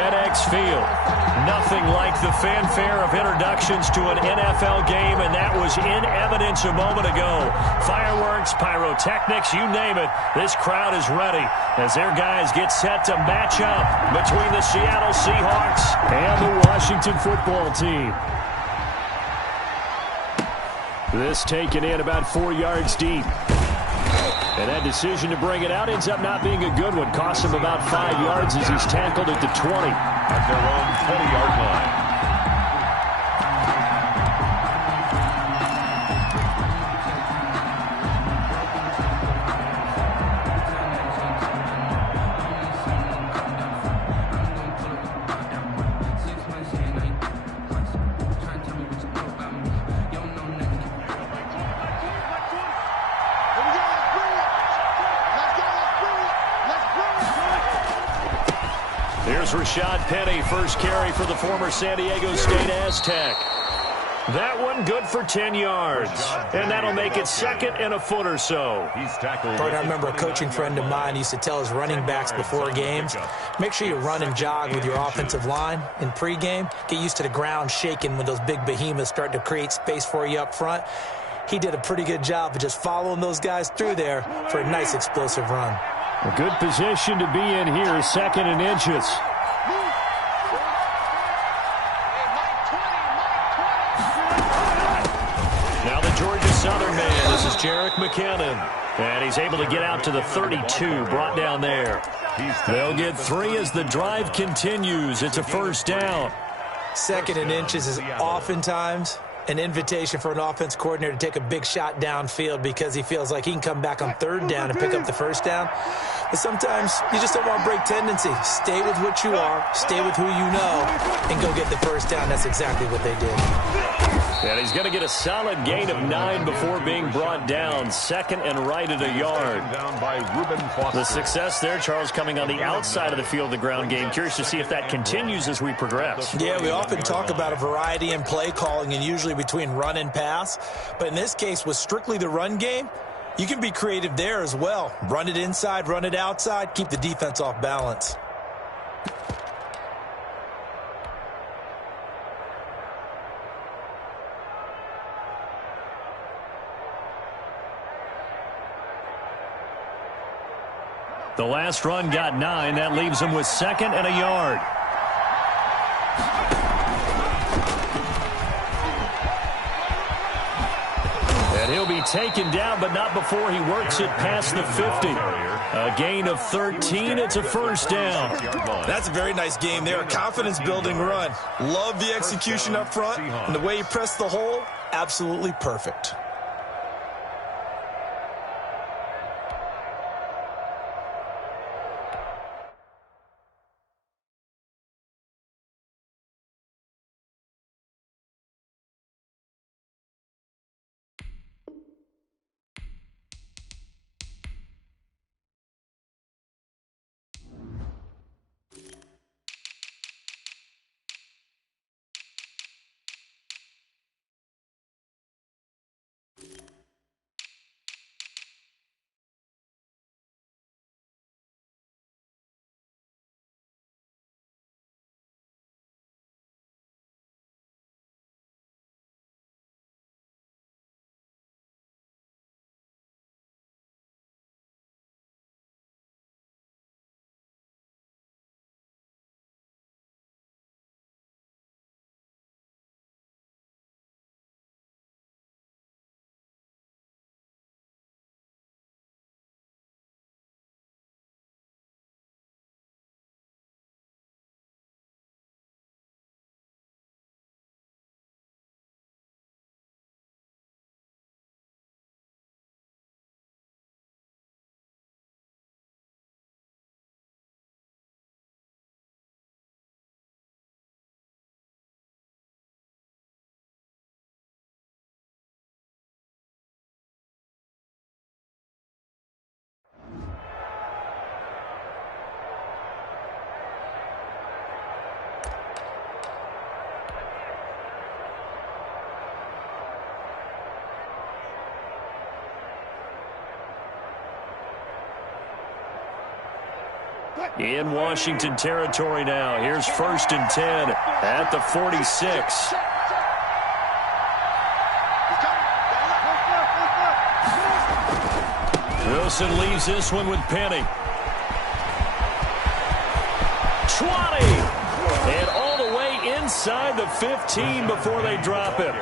FedEx Field. Nothing like the fanfare of introductions to an NFL game, and that was in evidence a moment ago. Fireworks, pyrotechnics, you name it. This crowd is ready as their guys get set to match up between the Seattle Seahawks and the Washington football team. This taken in about 4 yards deep. And that decision to bring it out ends up not being a good one. Costs him about 5 yards as he's tackled at the 20. At their own 20-yard line. Here's Rashad Penny, first carry for the former San Diego State Aztec. That one good for 10 yards, and that'll make it second and a foot or so. Bart, I remember a coaching friend of mine used to tell his running backs before games, make sure you run and jog with your offensive line in pregame. Get used to the ground shaking when those big behemoths start to create space for you up front. He did a pretty good job of just following those guys through there for a nice explosive run. A good position to be in here, second and inches. Now the Georgia Southern man, this is Jerick McKinnon. And he's able to get out to the 32, brought down there. They'll get 3 as the drive continues. It's a first down. Second and inches is oftentimes an invitation for an offense coordinator to take a big shot downfield because he feels like he can come back on third down and pick up the first down. But sometimes you just don't want to break tendency. Stay with what you are, stay with who you know, and go get the first down. That's exactly what they did. And he's going to get a solid gain of 9 before being brought down. Second and right at a yard. The success there, Charles, coming on the outside of the field, the ground game. Curious to see if that continues as we progress. Yeah, we often talk about a variety in play calling and usually between run and pass. But in this case, with strictly the run game, you can be creative there as well. Run it inside, run it outside, keep the defense off balance. The last run got 9. That leaves him with second and a yard. And he'll be taken down, but not before he works it past the 50. A gain of 13. It's a first down. That's a very nice game there. A confidence-building run. Love the execution up front. And the way he pressed the hole, absolutely perfect. In Washington territory now. Here's 1st and 10 at the 46. Wilson leaves this one with Penny. 20. And all the way inside the 15 before they drop it.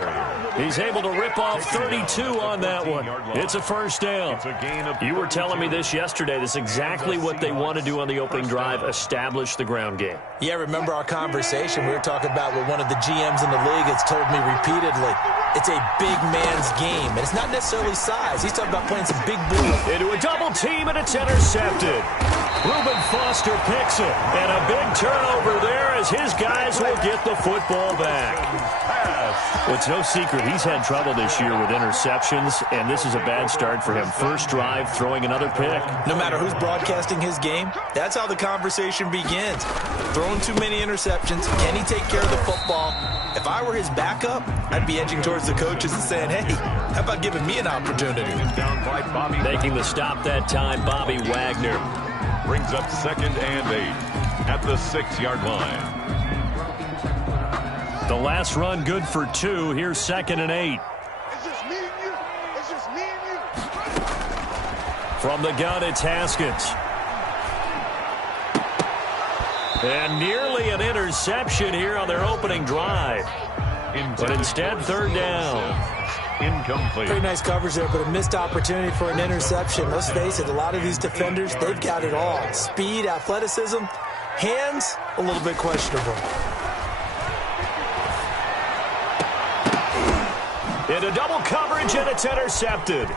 He's able to rip off 32 on that one. It's a first down. You were telling me this yesterday. This is exactly what they want to do on the opening drive, establish the ground game. Yeah, remember our conversation. We were talking about what one of the GMs in the league has told me repeatedly. It's a big man's game, and it's not necessarily size. He's talking about playing some big ball. Into a double team, and it's intercepted. Reuben Foster picks it, and a big turnover there as his guys will get the football back. Well, it's no secret he's had trouble this year with interceptions, and this is a bad start for him. First drive, throwing another pick. No matter who's broadcasting his game, that's how the conversation begins. Throwing too many interceptions, can he take care of the football? If I were his backup, I'd be edging towards the coaches and saying, hey, how about giving me an opportunity? Making the stop that time, Bobby Wagner. Brings up 2nd and 8 at the 6-yard line. The last run good for 2. Here's 2nd and 8. It's just me and you. It's just me and you. From the gun, it's Haskins. And nearly an interception here on their opening drive. But instead, 3rd down. Incomplete. Pretty nice coverage there, but a missed opportunity for an interception. Let's face it, a lot of these defenders, they've got it all. Speed, athleticism, hands, a little bit questionable. Into double coverage, and it's intercepted.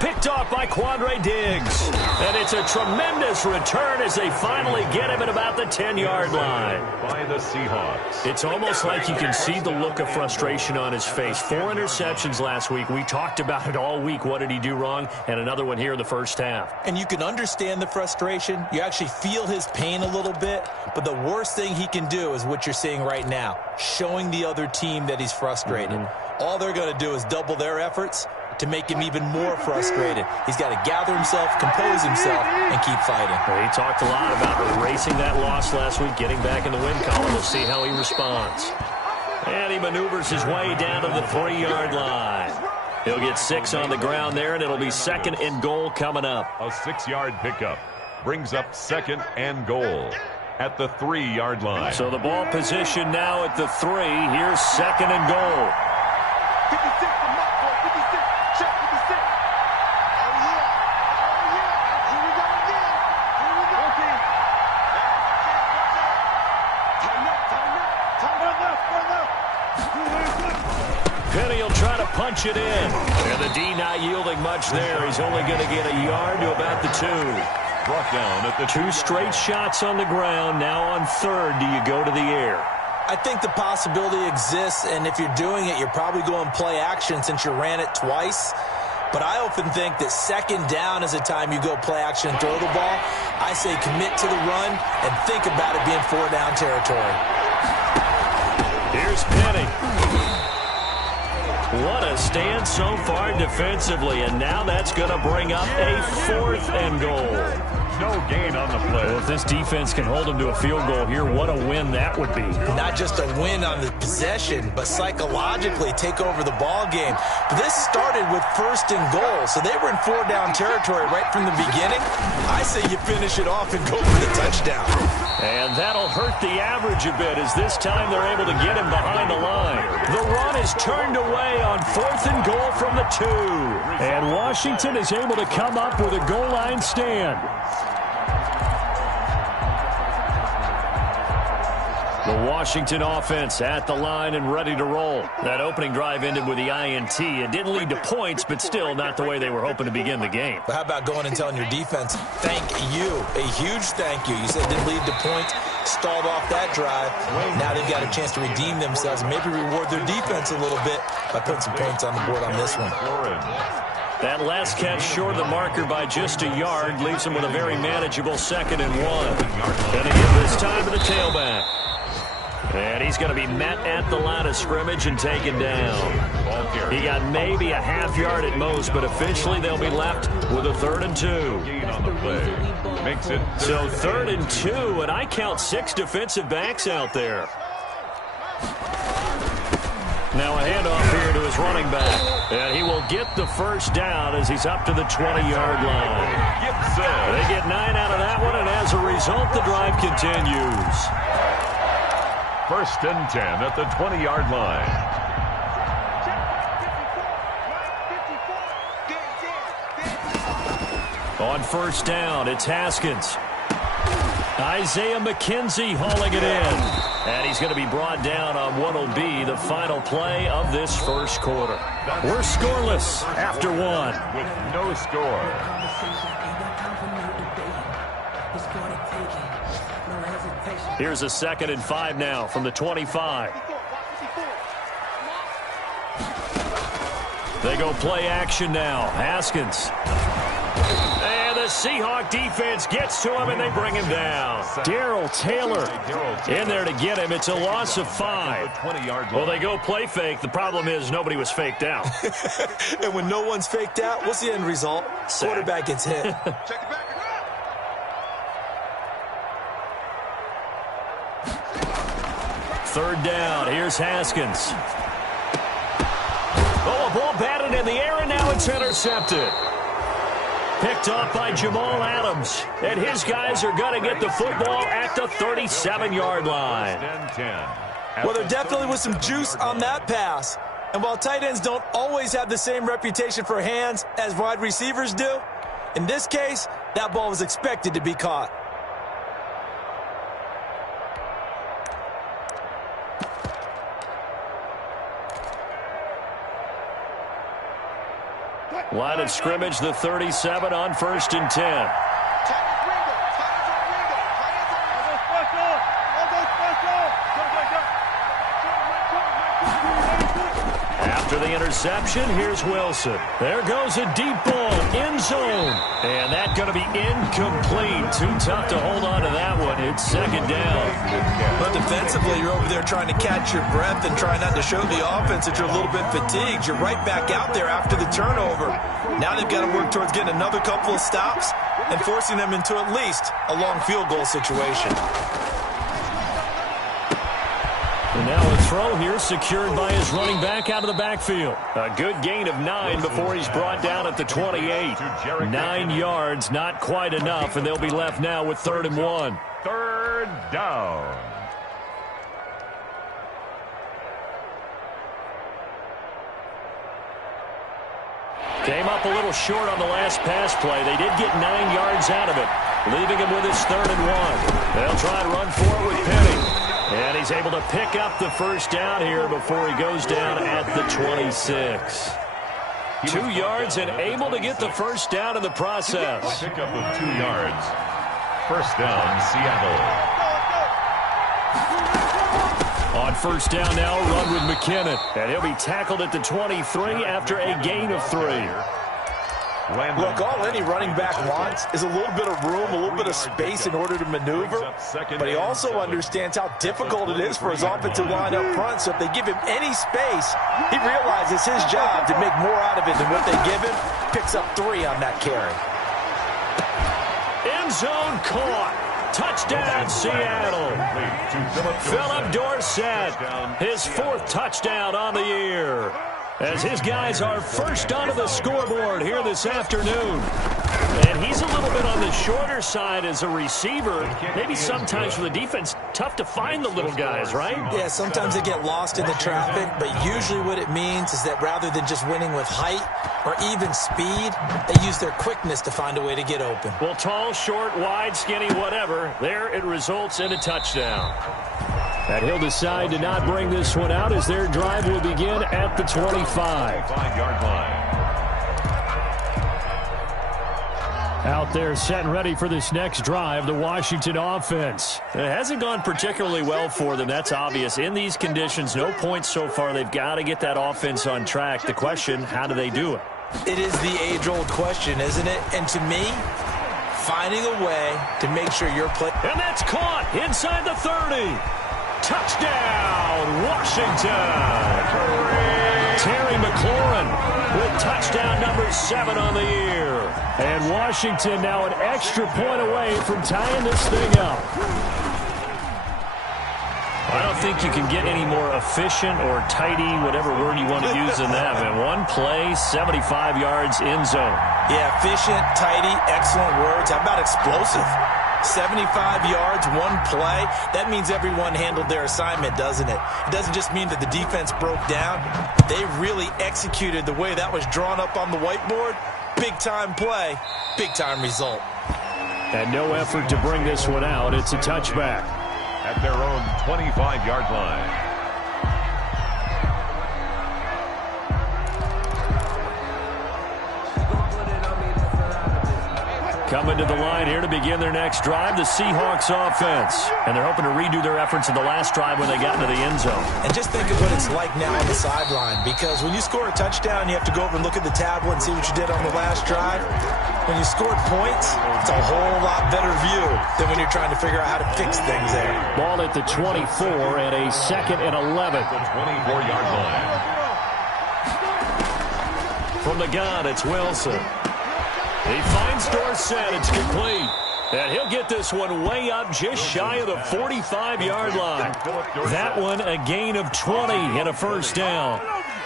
Picked off by Quandre Diggs. And it's a tremendous return as they finally get him at about the 10-yard line. By the Seahawks. It's almost like you can see the look of frustration on his face. 4 interceptions last week. We talked about it all week. What did he do wrong? And another one here in the first half. And you can understand the frustration. You actually feel his pain a little bit. But the worst thing he can do is what you're seeing right now, showing the other team that he's frustrated. All they're going to do is double their efforts to make him even more frustrated. He's got to gather himself, compose himself, and keep fighting. Well, he talked a lot about erasing that loss last week, getting back in the win column. We'll see how he responds. And he maneuvers his way down to the 3-yard line. He'll get 6 on the ground there, and it'll be 2nd and goal coming up. A 6-yard pickup brings up 2nd and goal at the 3-yard line. So the ball position now at the 3. Here's 2nd and goal. 56, I'm up for 56. Check 56. Oh, yeah. Oh, yeah. Here we go again. Here we go. Okay. Tighten up, tighten up. Tighten up, Penny will try to punch it in. And the D not yielding much there. He's only going to get a yard to about the 2. Brought down at the 2 straight shots on the ground. Now on 3rd, do you go to the air? I think the possibility exists, and if you're doing it, you're probably going play action since you ran it twice. But I often think that 2nd down is the time you go play action and throw the ball. I say commit to the run and think about it being 4-down territory. Here's Penny. What a stand so far defensively, and now that's going to bring up a 4th and goal. No gain on the play. Well, if this defense can hold them to a field goal here, what a win that would be. Not just a win on the possession, but psychologically take over the ball game. But this started with 1st and goal, so they were in 4-down territory right from the beginning. I say you finish it off and go for the touchdown. And that'll hurt the average a bit as this time they're able to get him behind the line. The run is turned away on 4th and goal from the 2. And Washington is able to come up with a goal line stand. The Washington offense at the line and ready to roll. That opening drive ended with the INT. It didn't lead to points, but still not the way they were hoping to begin the game. But how about going and telling your defense, thank you, a huge thank you. You said it didn't lead to points, stalled off that drive. Now they've got a chance to redeem themselves and maybe reward their defense a little bit by putting some points on the board on this one. That last catch short of the marker by just a yard leaves him with a very manageable 2nd and 1. Gonna give this time to the tailback. And he's going to be met at the line of scrimmage and taken down. He got maybe a half yard at most, but officially they'll be left with a 3rd and 2. On the play. Makes it So 3rd and 2, and I count 6 defensive backs out there. Now a handoff here to his running back. And he will get the first down as he's up to the 20-yard line. They get 9 out of that one, and as a result, the drive continues. 1st and 10 at the 20-yard line. On 1st down, it's Haskins. Isaiah McKenzie hauling it in. And he's going to be brought down on what will be the final play of this 1st quarter. We're scoreless after 1. With no score. Here's a 2nd and 5 now from the 25. They go play action now. Haskins. And the Seahawk defense gets to him, and they bring him down. Darrell Taylor in there to get him. It's a loss of 5. Well, they go play fake. The problem is nobody was faked out. And when no one's faked out, what's the end result? Quarterback gets hit. Third down. Here's Haskins. Oh, a ball batted in the air, and now it's intercepted. Picked off by Jamal Adams. And his guys are going to get the football at the 37-yard line. Well, there definitely was some juice on that pass. And while tight ends don't always have the same reputation for hands as wide receivers do, in this case, that ball was expected to be caught. Line of scrimmage, the 37 on 1st and 10. After the interception, here's Wilson. There goes a deep ball, end zone. And that's going to be incomplete. Too tough to hold on to that one. It's 2nd down. But defensively, you're over there trying to catch your breath and try not to show the offense that you're a little bit fatigued. You're right back out there after the turnover. Now they've got to work towards getting another couple of stops and forcing them into at least a long field goal situation. And now a throw here secured by his running back out of the backfield. A good gain of 9 before he's brought down at the 28. 9 yards, not quite enough, and they'll be left now with 3rd and 1. 3rd down. Came up a little short on the last pass play. They did get 9 yards out of it, leaving him with his 3rd and 1. They'll try and run for it with Penny. And he's able to pick up the first down here before he goes down at the 26. 2 yards and able to get the first down in the process. Pick up of 2 yards. 1st down, Seattle. On 1st down now, run with McKinnon. And he'll be tackled at the 23 after a gain of 3. Look, all any running back wants is a little bit of room, a little bit of space in order to maneuver. But he also understands how difficult it is for his offensive line up front. So if they give him any space, he realizes his job to make more out of it than what they give him. Picks up 3 on that carry. End zone caught. Touchdown, Seattle. Philip Dorsett, his 4th touchdown on the year, as his guys are first onto the scoreboard here this afternoon. And he's a little bit on the shorter side as a receiver. Maybe sometimes for the defense, tough to find the little guys, right? Yeah, sometimes they get lost in the traffic, but usually what it means is that rather than just winning with height or even speed, they use their quickness to find a way to get open. Well, tall, short, wide, skinny, whatever, there it results in a touchdown. And he'll decide to not bring this one out as their drive will begin at the 25. 5-yard line. Out there set and ready for this next drive, the Washington offense. It hasn't gone particularly well for them, that's obvious. In these conditions, no points so far. They've got to get that offense on track. The question, how do they do it? It is the age-old question, isn't it? And to me, finding a way to make sure you're playing. And that's caught inside the 30. Touchdown! Washington. Terry McLaurin with touchdown number 7 on the year. And Washington now an extra point away from tying this thing up. I don't think you can get any more efficient or tidy, whatever word you want to use in that. And one play, 75 yards in zone. Yeah, efficient, tidy, excellent words. How about explosive? 75 yards, one play. That means everyone handled their assignment, doesn't it? It doesn't just mean that the defense broke down. They really executed the way that was drawn up on the whiteboard. Big-time play, big-time result. And no effort to bring this one out. It's a touchback. At their own 25-yard line. Coming to the line here to begin their next drive, the Seahawks offense. And they're hoping to redo their efforts in the last drive when they got into the end zone. And just think of what it's like now on the sideline, because when you score a touchdown, you have to go over and look at the tablet and see what you did on the last drive. When you scored points, it's a whole lot better view than when you're trying to figure out how to fix things there. Ball at the 24 and a 2nd and 11. The 24-yard line. From the gun, it's Wilson. He finds Dorsett. It's complete. And he'll get this one way up just shy of the 45-yard line. That one a gain of 20 and a first down.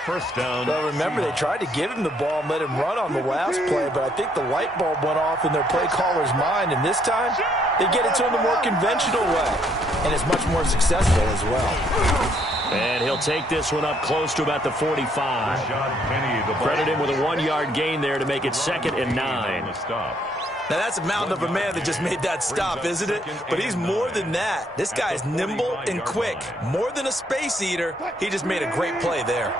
First down. Well, remember, they tried to give him the ball and let him run on the last play, but I think the light bulb went off in their play caller's mind, and this time they get it to him the more conventional way, and it's much more successful as well. And he'll take this one up close to about the 45. Credit him with a 1-yard gain there to make it 2nd and 9. Now, that's a mountain of a man that just made that stop, isn't it? But he's more than that. This guy's nimble and quick. More than a space eater, he just made a great play there.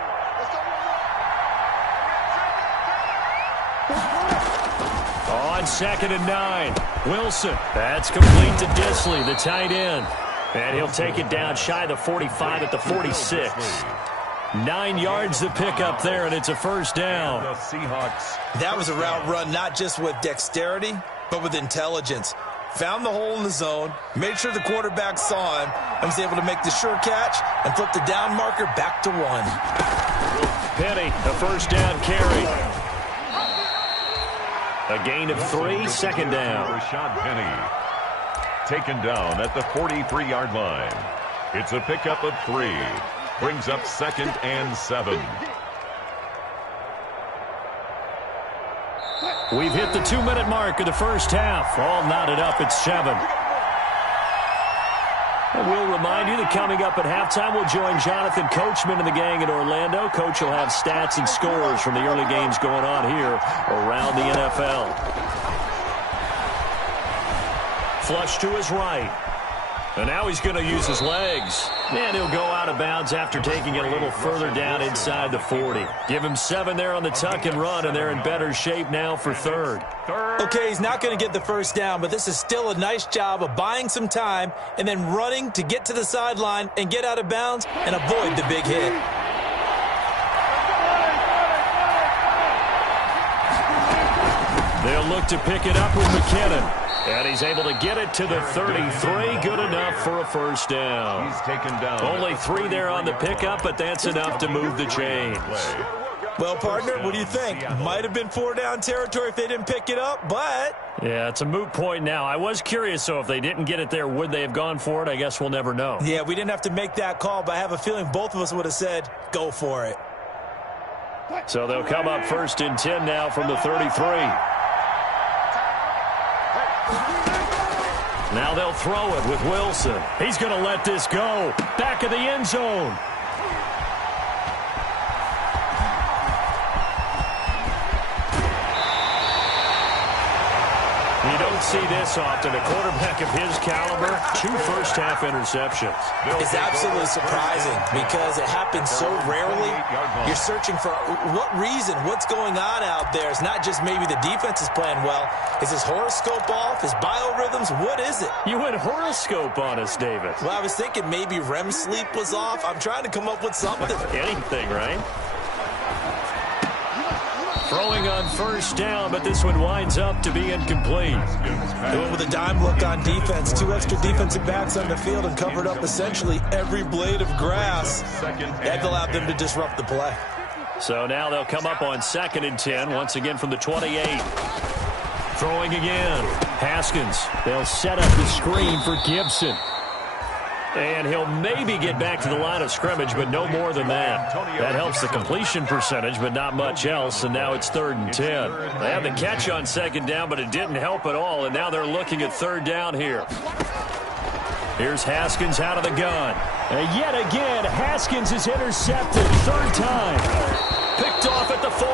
On 2nd and 9, Wilson. That's complete to Disley, the tight end. And he'll take it down shy of the 45 at the 46. 9 yards to pick up there, and it's a first down. The Seahawks. That was a route run not just with dexterity, but with intelligence. Found the hole in the zone, made sure the quarterback saw him, and was able to make the sure catch and flip the down marker back to 1. Penny, the first down carry. A gain of 3, 2nd down. Rashad Penny. Taken down at the 43-yard line. It's a pickup of 3. Brings up 2nd and 7. We've hit the 2-minute mark of the first half. All knotted up at 7. And we'll remind you that coming up at halftime, we'll join Jonathan Coachman and the gang in Orlando. Coach will have stats and scores from the early games going on here around the NFL. Flush to his right. And now he's going to use his legs. And he'll go out of bounds after taking it a little further down inside the 40. Give him 7 there on the tuck and run, and they're in better shape now for 3rd. Okay, he's not going to get the first down, but this is still a nice job of buying some time and then running to get to the sideline and get out of bounds and avoid the big hit. They'll look to pick it up with McKinnon. And he's able to get it to the 33. Good enough for a first down. He's taken down. Only 3 there on the pickup, but that's enough to move the chains. Well, partner, what do you think? Might have been 4-down territory if they didn't pick it up, but... Yeah, it's a moot point now. I was curious, so if they didn't get it there, would they have gone for it? I guess we'll never know. Yeah, we didn't have to make that call, but I have a feeling both of us would have said, go for it. So they'll come up 1st and 10 now from the 33. Now they'll throw it with Wilson. He's going to let this go. Back of the end zone. You don't see this often. A quarterback of his caliber, 2 first-half interceptions. It's absolutely surprising because it happens so rarely. You're searching for what reason, what's going on out there. It's not just maybe the defense is playing well. Is his horoscope off? His biorhythms? What is it? You went horoscope on us, David. Well, I was thinking maybe REM sleep was off. I'm trying to come up with something. Anything, right? Throwing on first down, but this one winds up to be incomplete. They went with a dime look on defense. 2 extra defensive backs on the field and covered up essentially every blade of grass. That allowed them to disrupt the play. So now they'll come up on 2nd and 10, once again from the 28. Throwing again. Haskins. They'll set up the screen for Gibson. And he'll maybe get back to the line of scrimmage, but no more than that. That helps the completion percentage, but not much else, and now it's 3rd and 10. They had the catch on 2nd down, but it didn't help at all, and now they're looking at 3rd down here. Here's Haskins out of the gun. And yet again, Haskins is intercepted. 3rd time. Picked off at the 40.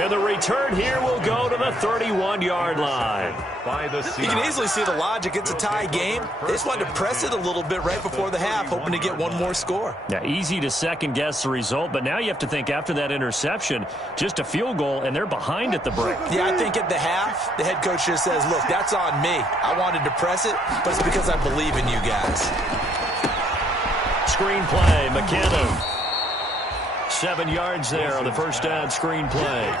And the return here will go to the 31-yard line. You can easily see the logic. It's a tie game. They just wanted to press it a little bit right before the half, hoping to get one more score. Yeah, easy to second-guess the result, but now you have to think after that interception, just a field goal, and they're behind at the break. Yeah, I think at the half, the head coach just says, look, that's on me. I wanted to press it, but it's because I believe in you guys. Screenplay, McKinnon. 7 yards there on the first down screen play.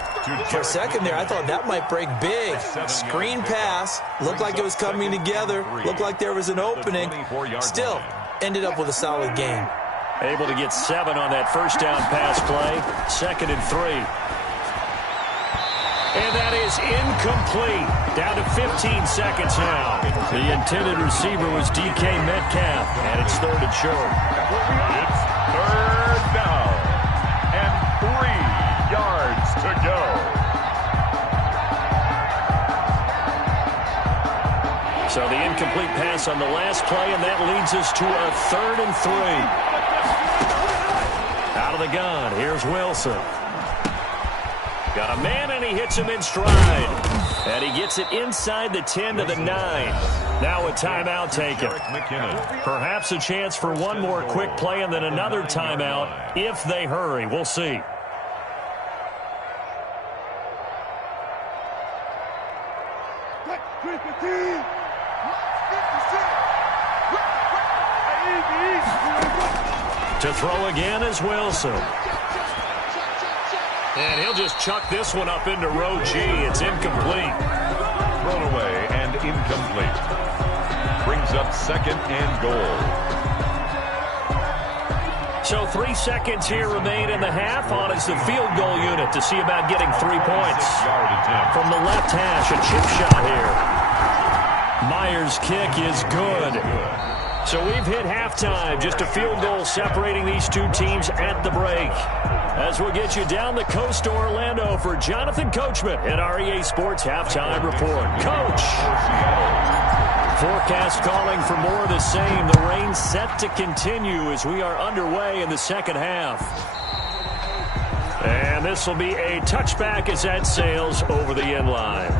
For a second there, I thought that might break big. Screen pass. Looked like it was coming together. Looked like there was an opening. Still, ended up with a solid game. Able to get 7 on that first down pass play. 2nd and 3. And that is incomplete. Down to 15 seconds now. The intended receiver was DK Metcalf, and it's 3rd and short. It's 3rd down. 3 yards to go. So the incomplete pass on the last play, and that leads us to a 3rd and 3. Out of the gun, here's Wilson. Got a man, and he hits him in stride. And he gets it inside the 10 to the 9. Now a timeout taken. Perhaps a chance for one more quick play and then another timeout if they hurry. We'll see. To throw again is Wilson. And he'll just chuck this one up into row G. It's incomplete. Thrown away and incomplete. Brings up 2nd and goal. So 3 seconds here remain in the half. On is the field goal unit to see about getting 3 points. From the left hash, a chip shot here. Myers' kick is good. So we've hit halftime. Just a field goal separating these two teams at the break. As we'll get you down the coast to Orlando for Jonathan Coachman at our EA Sports Halftime Report. Coach! Forecast calling for more of the same. The rain set to continue as we are underway in the second half. And this will be a touchback as that sails over the end line.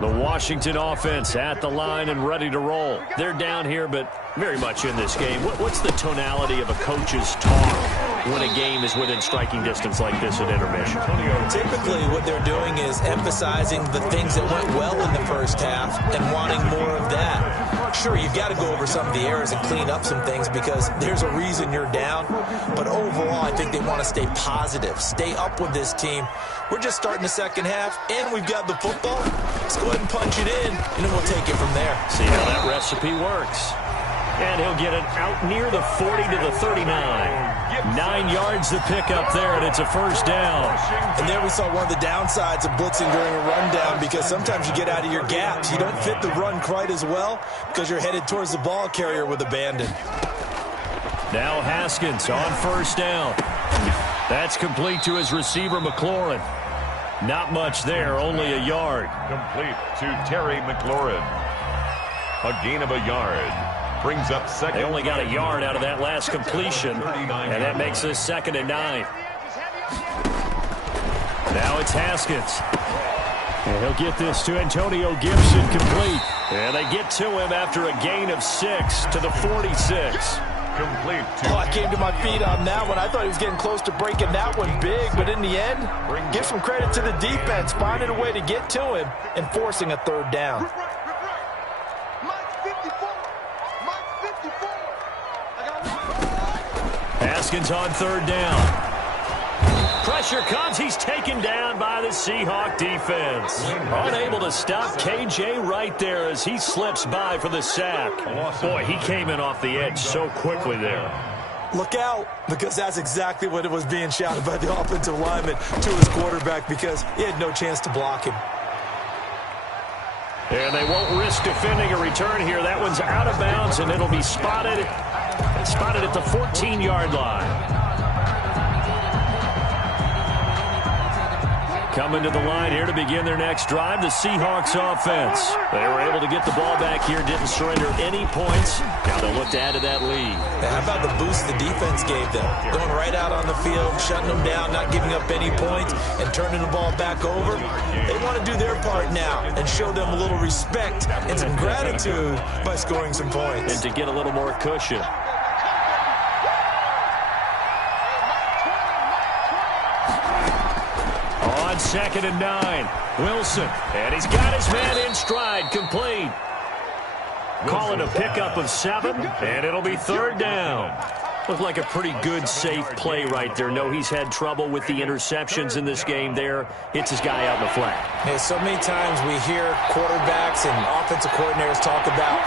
The Washington offense at the line and ready to roll. They're down here, but very much in this game. What's the tonality of a coach's talk when a game is within striking distance like this at intermission? Typically, what they're doing is emphasizing the things that went well in the first half and wanting more of that. Sure, you've got to go over some of the errors and clean up some things because there's a reason you're down. But overall, I think they want to stay positive, stay up with this team. We're just starting the second half, and we've got the football. Let's go ahead and punch it in, and then we'll take it from there. See how that recipe works. And he'll get it out near the 40 to the 39. 9 yards to pick up there, and it's a first down. And there we saw one of the downsides of blitzing during a rundown because sometimes you get out of your gaps. You don't fit the run quite as well because you're headed towards the ball carrier with abandon. Now Haskins on first down. That's complete to his receiver, McLaurin. Not much there, only a yard. Complete to Terry McLaurin. A gain of a yard. Brings up second. They only got a yard out of that last completion, and that makes this 2nd and 9. Now it's Haskins. And he'll get this to Antonio Gibson complete. And they get to him after a gain of 6 to the 46. Complete to I came to my feet on that one. I thought he was getting close to breaking that one big, but in the end, give some credit to the defense, finding a way to get to him and forcing a 3rd down. Haskins on third down. Pressure comes. He's taken down by the Seahawk defense. Unable to stop KJ right there as he slips by for the sack. Boy, he came in off the edge so quickly there. Look out, because that's exactly what it was being shouted by the offensive lineman to his quarterback, because he had no chance to block him. And they won't risk defending a return here. That one's out of bounds, and it'll be spotted at the 14-yard line. Coming to the line here to begin their next drive, the Seahawks offense. They were able to get the ball back here, didn't surrender any points. Now they'll look to add to that lead. How about the boost the defense gave them? Going right out on the field, shutting them down, not giving up any points, and turning the ball back over. They want to do their part now and show them a little respect and some gratitude by scoring some points. And to get a little more cushion. On 2nd and 9, Wilson. And he's got his man in stride, complete. Calling a pickup of 7, and it'll be 3rd down. Looked like a pretty good, safe play right there. No, he's had trouble with the interceptions in this game there. Hits his guy out in the flat. Hey, so many times we hear quarterbacks and offensive coordinators talk about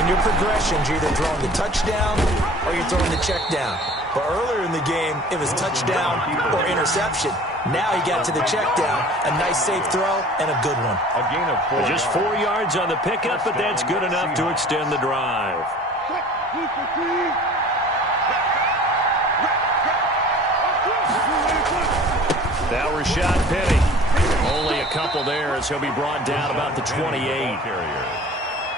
in your progressions, you're either throwing the touchdown or you're throwing the check down. But earlier in the game, it was touchdown or interception. Now he got to the check down. A nice safe throw and a good one. A gain of 4 Just 4 yards on the pickup, but that's good enough to extend the drive. Now Rashad Penny. Only a couple there as he'll be brought down about the 28.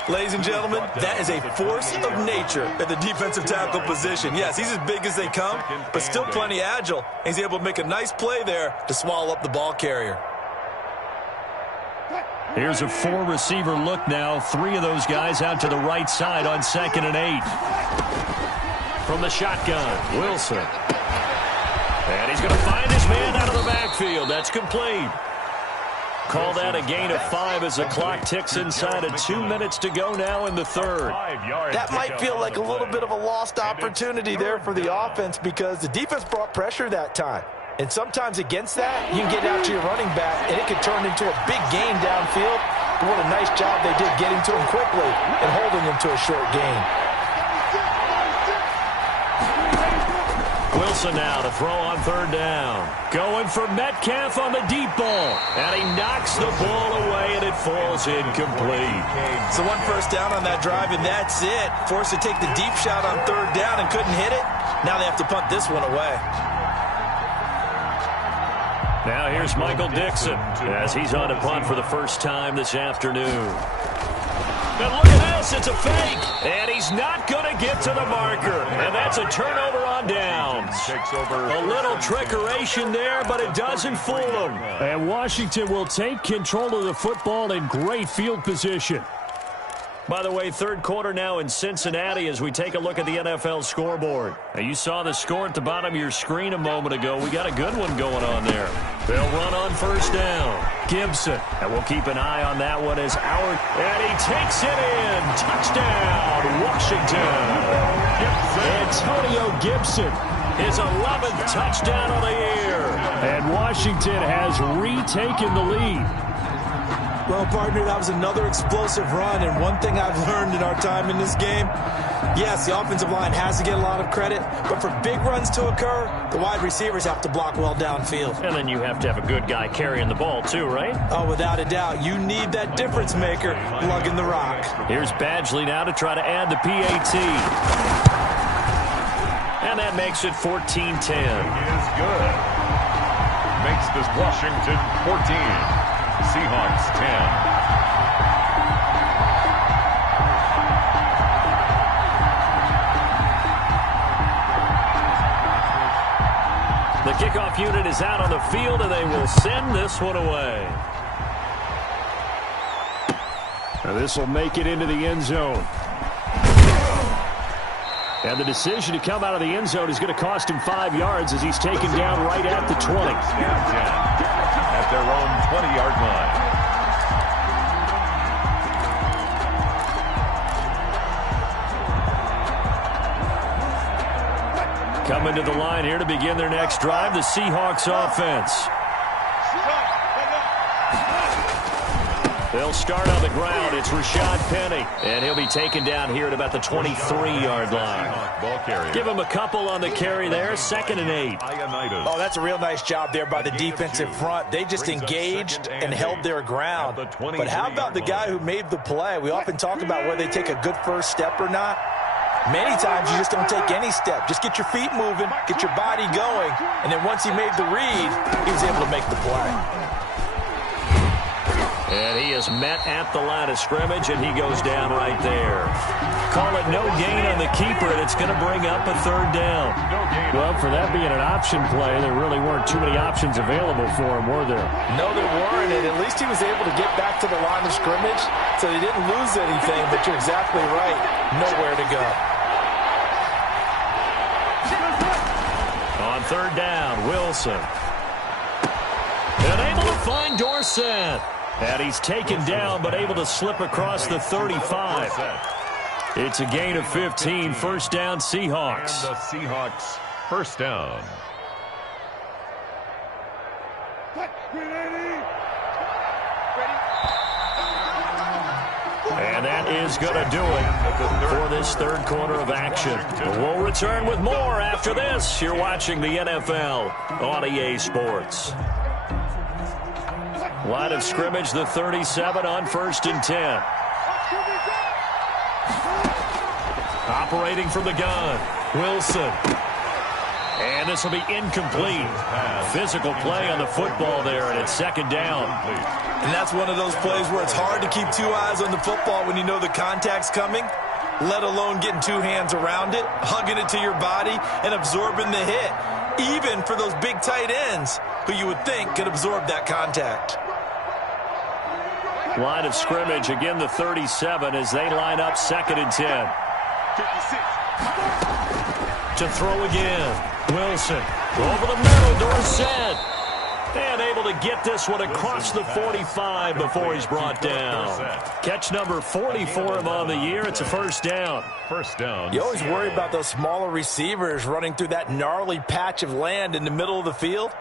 Ladies and gentlemen, that is a force of nature at the defensive tackle position. Yes, he's as big as they come, but still plenty agile. He's able to make a nice play there to swallow up the ball carrier. Here's a 4-receiver look now. 3 of those guys out to the right side on 2nd and 8. From the shotgun, Wilson. And he's going to find his man out of the backfield. That's complete. Call that a gain of 5 as the clock ticks inside of 2 minutes to go now in the 3rd. That might feel like a little bit of a lost opportunity there for the offense because the defense brought pressure that time. And sometimes against that, you can get out to your running back, and it could turn into a big gain downfield. But what a nice job they did getting to him quickly and holding him to a short gain. Wilson now to throw on 3rd down. Going for Metcalf on the deep ball. And he knocks the ball away, and it falls incomplete. So 1 first down on that drive, and that's it. Forced to take the deep shot on 3rd down and couldn't hit it. Now they have to punt this one away. Now here's Michael Dixon as he's on to punt for the first time this afternoon. And look at this, it's a fake. And he's not going to get to the marker. And that's a turnover on downs. A little trickeration there, but it doesn't fool them. And Washington will take control of the football in great field position. By the way, 3rd quarter now in Cincinnati as we take a look at the NFL scoreboard. Now, you saw the score at the bottom of your screen a moment ago. We got a good one going on there. They'll run on 1st down. Gibson. And we'll keep an eye on that one as Howard. And he takes it in. Touchdown, Washington. Antonio Gibson. His 11th touchdown of the year. And Washington has retaken the lead. Well, partner, that was another explosive run, and one thing I've learned in our time in this game, yes, the offensive line has to get a lot of credit, but for big runs to occur, the wide receivers have to block well downfield. And then you have to have a good guy carrying the ball too, right? Oh, without a doubt. You need that difference maker lugging the rock. Here's Badgley now to try to add the PAT. And that makes it 14-10. Is good. Makes this Washington 14. Seahawks 10. The kickoff unit is out on the field, and they will send this one away. Now this will make it into the end zone. And the decision to come out of the end zone is going to cost him 5 yards as he's taken down right at the 20. At their own 20-yard line. Coming to the line here to begin their next drive, the Seahawks offense. They'll start on the ground. It's Rashad Penny, and he'll be taken down here at about the 23-yard line. Give him a couple on the carry there, 2nd and 8. Oh, that's a real nice job there by the defensive front. They just engaged and held their ground. But how about the guy who made the play? We often talk about whether they take a good first step or not. Many times you just don't take any step. Just get your feet moving, get your body going, and then once he made the read, he was able to make the play. And he is met at the line of scrimmage, and he goes down right there. Call it no gain on the keeper, and it's going to bring up a 3rd down. Well, for that being an option play, there really weren't too many options available for him, were there? No, there weren't, and at least he was able to get back to the line of scrimmage, so he didn't lose anything, but you're exactly right. Nowhere to go. On 3rd down, Wilson. And able to find Dorsett. And he's taken down, but able to slip across the 35. It's a gain of 15, 1st down Seahawks. And the Seahawks, 1st down. And that is going to do it for this 3rd quarter of action. We'll return with more after this. You're watching the NFL on EA Sports. Line of scrimmage, the 37 on 1st and 10. Operating from the gun, Wilson. And this will be incomplete. Physical play on the football there, and it's 2nd down. And that's one of those plays where it's hard to keep 2 eyes on the football when you know the contact's coming, let alone getting 2 hands around it, hugging it to your body, and absorbing the hit, even for those big tight ends who you would think could absorb that contact. Line of scrimmage, again the 37 as they line up 2nd and 10. 56. To throw again. Wilson over the middle, Dorsett. And able to get this one across the 45 before he's brought down. Catch number 40 for him on the year. It's a 1st down. 1st down. You always worry about those smaller receivers running through that gnarly patch of land in the middle of the field.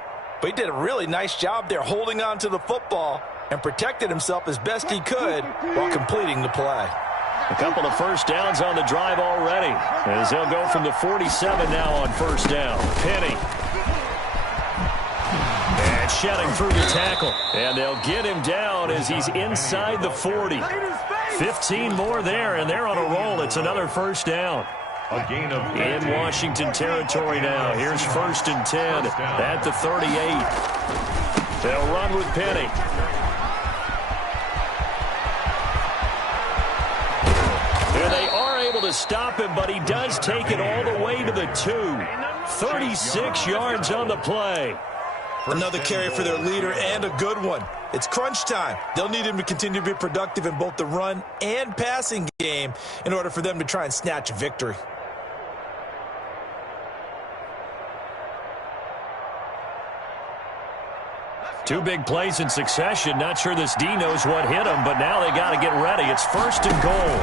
But he did a really nice job there holding on to the football and protected himself as best he could while completing the play. A couple of 1st downs on the drive already, as they'll go from the 47 now on 1st down. Penny. And shedding through the tackle. And they'll get him down as he's inside the 40. 15 more there, and they're on a roll. It's another 1st down. A gain of 15. In Washington territory now. Here's 1st and 10 at the 38. They'll run with Penny. And they are able to stop him, but he does take it all the way to the 2. 36 yards on the play. Another carry for their leader, and a good one. It's crunch time. They'll need him to continue to be productive in both the run and passing game in order for them to try and snatch victory. Two big plays in succession. Not sure this D knows what hit him, but now they got to get ready. It's 1st and goal.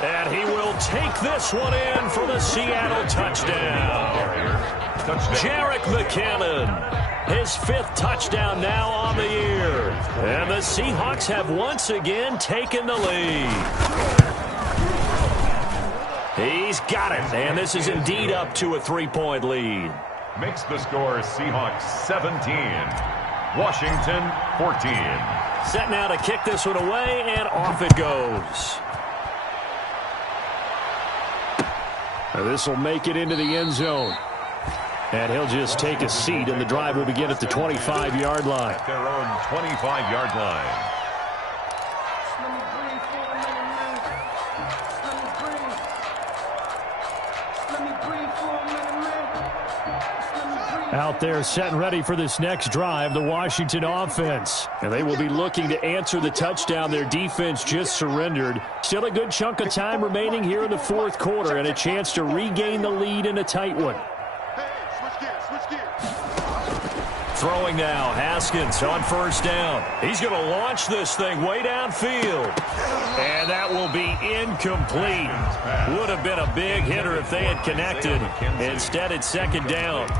And he will take this one in for the Seattle touchdown. Jerick McKinnon, his 5th touchdown now on the year. And the Seahawks have once again taken the lead. He's got it, and this is indeed up to a 3-point lead. Makes the score Seahawks 17, Washington 14. Set now to kick this one away, and off it goes. This will make it into the end zone. And he'll just take a seat, and the drive will begin at the 25-yard line. At their own 25-yard line. Out there set and ready for this next drive, the Washington offense. And they will be looking to answer the touchdown their defense just surrendered. Still a good chunk of time remaining here in the 4th quarter and a chance to regain the lead in a tight one. Throwing now, Haskins on first down. He's going to launch this thing way downfield. And that will be incomplete. Would have been a big hitter if they had connected. Instead, it's second down.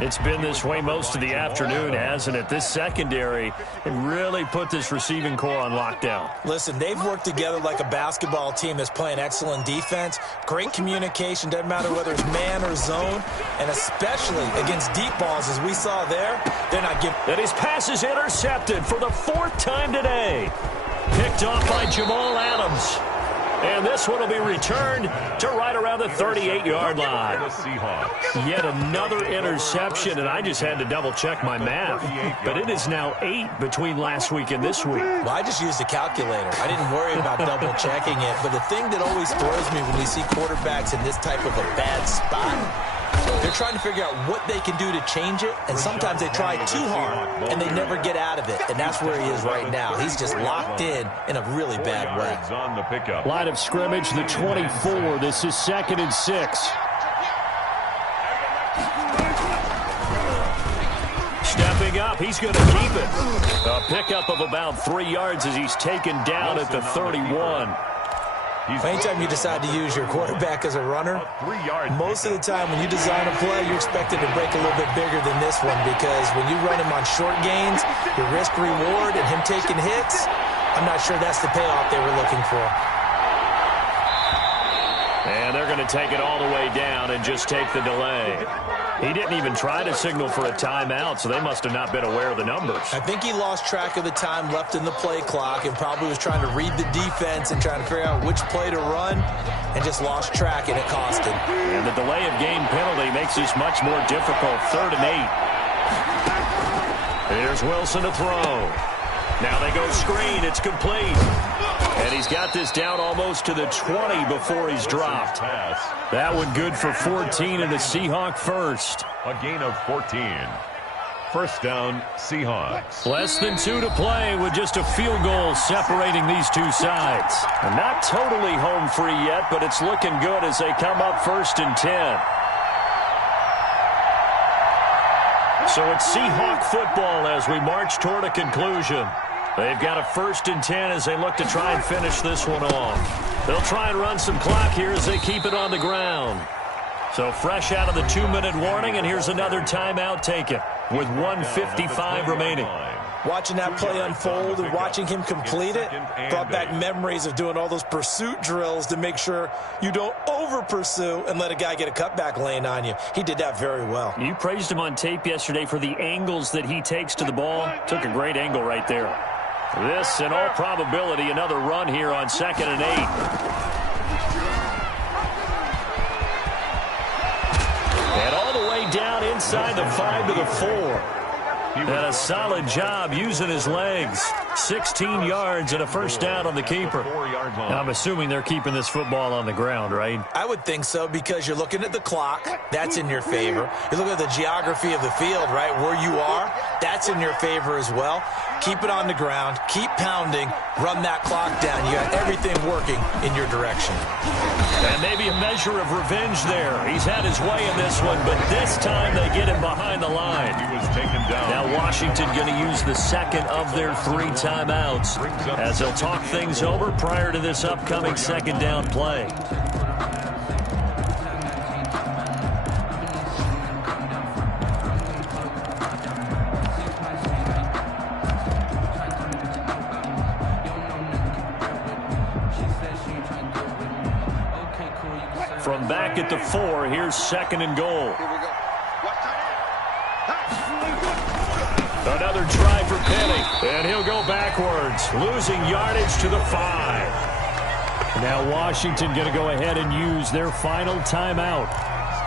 It's been this way most of the afternoon, hasn't it? This secondary really put this receiving core on lockdown. Listen, they've worked together like a basketball team that's playing excellent defense. Great communication, doesn't matter whether it's man or zone. And especially against deep balls, as we saw there, they're not giving. And his pass is intercepted for the 4th time today. Picked off by Jamal Adams. And this one will be returned to right around the 38-yard line. Yet another interception, and I just had to double-check my math. But it is now 8 between last week and this week. Well, I just used a calculator. I didn't worry about double-checking it. But the thing that always throws me when we see quarterbacks in this type of a bad spot, they're trying to figure out what they can do to change it, and sometimes they try too hard, and they never get out of it. And that's where he is right now. He's just locked in a really bad way. Line of scrimmage, the 24. This is 2nd and 6. Stepping up, he's going to keep it. A pickup of about 3 yards as he's taken down at the 31. Anytime you decide to use your quarterback as a runner, most of the time when you design a play, you're expected to break a little bit bigger than this one, because when you run him on short gains, your risk-reward and him taking hits, I'm not sure that's the payoff they were looking for. And they're going to take it all the way down and just take the delay. He didn't even try to signal for a timeout, so they must have not been aware of the numbers. I think he lost track of the time left in the play clock and probably was trying to read the defense and trying to figure out which play to run, and just lost track, and it cost him. And the delay of game penalty makes this much more difficult. 3rd and 8. Here's Wilson to throw. Now they go screen. It's complete. And he's got this down almost to the 20 before he's dropped. That one good for 14 and a Seahawk first. A gain of 14. First down, Seahawks. Less than 2 to play with just a field goal separating these two sides. And not totally home free yet, but it's looking good as they come up 1st and 10. So it's Seahawk football as we march toward a conclusion. They've got a 1st and 10 as they look to try and finish this one off. They'll try and run some clock here as they keep it on the ground. So fresh out of the 2-minute warning, and here's another timeout taken with 1:55 remaining. Watching that play unfold and watching him complete it brought back memories of doing all those pursuit drills to make sure you don't over-pursue and let a guy get a cutback lane on you. He did that very well. You praised him on tape yesterday for the angles that he takes to the ball. Took a great angle right there. This, in all probability, another run here on 2nd and 8. And all the way down inside the 5 to the 4. And a solid job using his legs. 16 yards and a first down on the keeper. Now, I'm assuming they're keeping this football on the ground, right? I would think so, because you're looking at the clock. That's in your favor. You look at the geography of the field, right, where you are. That's in your favor as well. Keep it on the ground. Keep pounding. Run that clock down. You got everything working in your direction. And maybe a measure of revenge there. He's had his way in this one, but this time they get him behind the line. He was taken down. Now Washington going to use the 2nd of their 3 timeouts as they'll talk things over prior to this upcoming 2nd down play. From back at the 4, here's 2nd and goal. Another try for Penny, and he'll go backwards, losing yardage to the 5. Now Washington going to go ahead and use their final timeout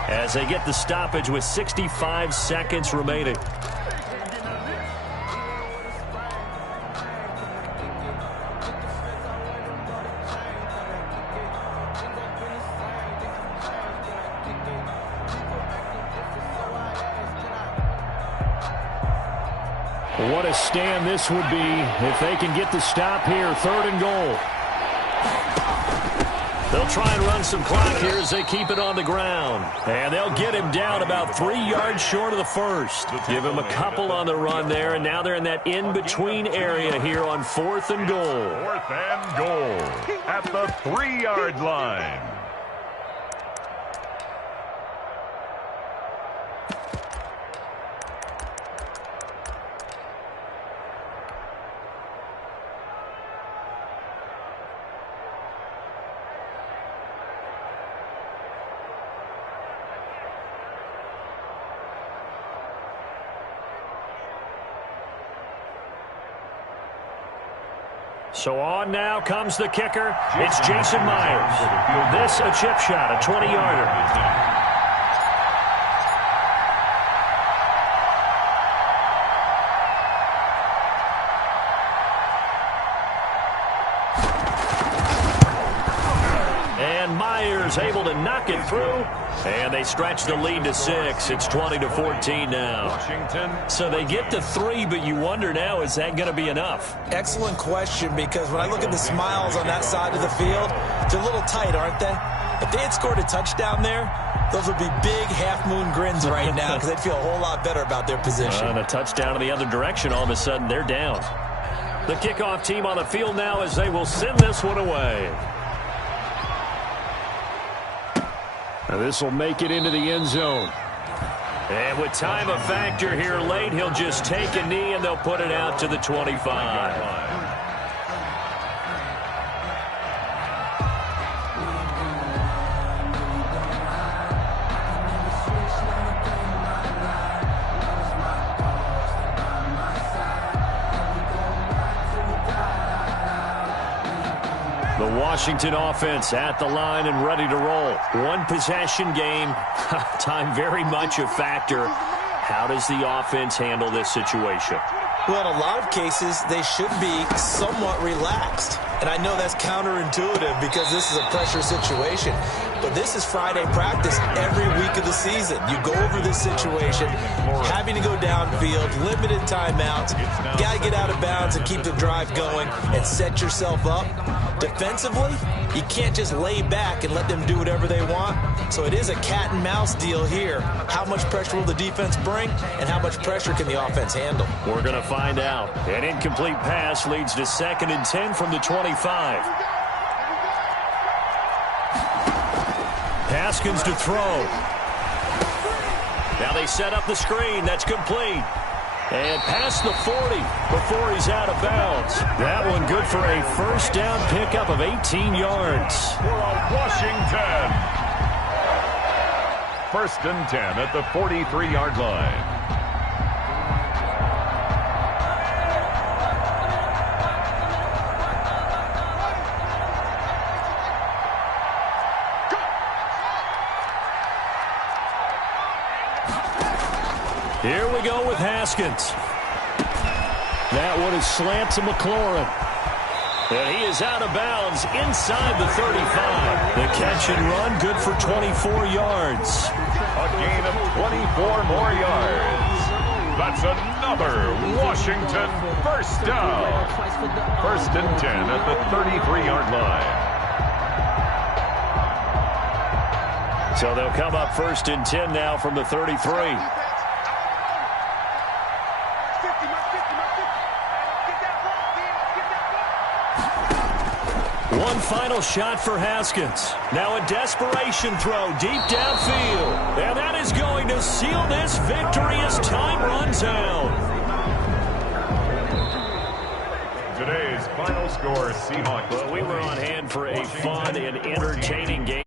as they get the stoppage with 65 seconds remaining. What a stand this would be if they can get the stop here. 3rd and goal. They'll They'll try and run some clock here as they keep it on the ground. And they'll get him down about 3 yards short of the first. Give him a couple on the run there, and now they're in that in-between area here on 4th and goal. 4th and goal at the 3-yard line. So on now comes the kicker. It's Jason Myers. This a chip shot, a 20-yarder. Able to knock it through, and they stretch the lead to 6. It's 20-14 now. Washington. So they get to 3, but you wonder now, is that going to be enough? Excellent question, because when I look at the smiles on that side of the field, they're a little tight, aren't they? If they had scored a touchdown there, those would be big half-moon grins right now, because they'd feel a whole lot better about their position. And a touchdown in the other direction, all of a sudden they're down. The kickoff team on the field now as they will send this one away. This will make it into the end zone. And with time a factor here late, he'll just take a knee and they'll put it out to the 25. The Washington offense at the line and ready to roll. One possession game. Time very much a factor. How does the offense handle this situation? Well, in a lot of cases, they should be somewhat relaxed. And I know that's counterintuitive because this is a pressure situation. But this is Friday practice every week of the season. You go over this situation, having to go downfield, limited timeouts. Got to get out of bounds and keep the drive going and set yourself up. Defensively, you can't just lay back and let them do whatever they want. So it is a cat and mouse deal here. How much pressure will the defense bring, and how much pressure can the offense handle? We're going to find out. An incomplete pass leads to 2nd and 10 from the 25. Haskins to throw. Now they set up the screen. That's complete. And past the 40 before he's out of bounds. That one good for a first down pickup of 18 yards. For Washington. 1st and 10 at the 43-yard line. Here we go with Haskins. That one is slant to McLaurin. And he is out of bounds inside the 35. The catch and run good for 24 yards. A gain of 24 more yards. That's another Washington first down. 1st and 10 at the 33-yard line. So they'll come up 1st and 10 now from the 33. One final shot for Haskins. Now a desperation throw deep downfield. And that is going to seal this victory as time runs out. Today's final score, Seahawks. Well, we were on hand for a fun and entertaining game.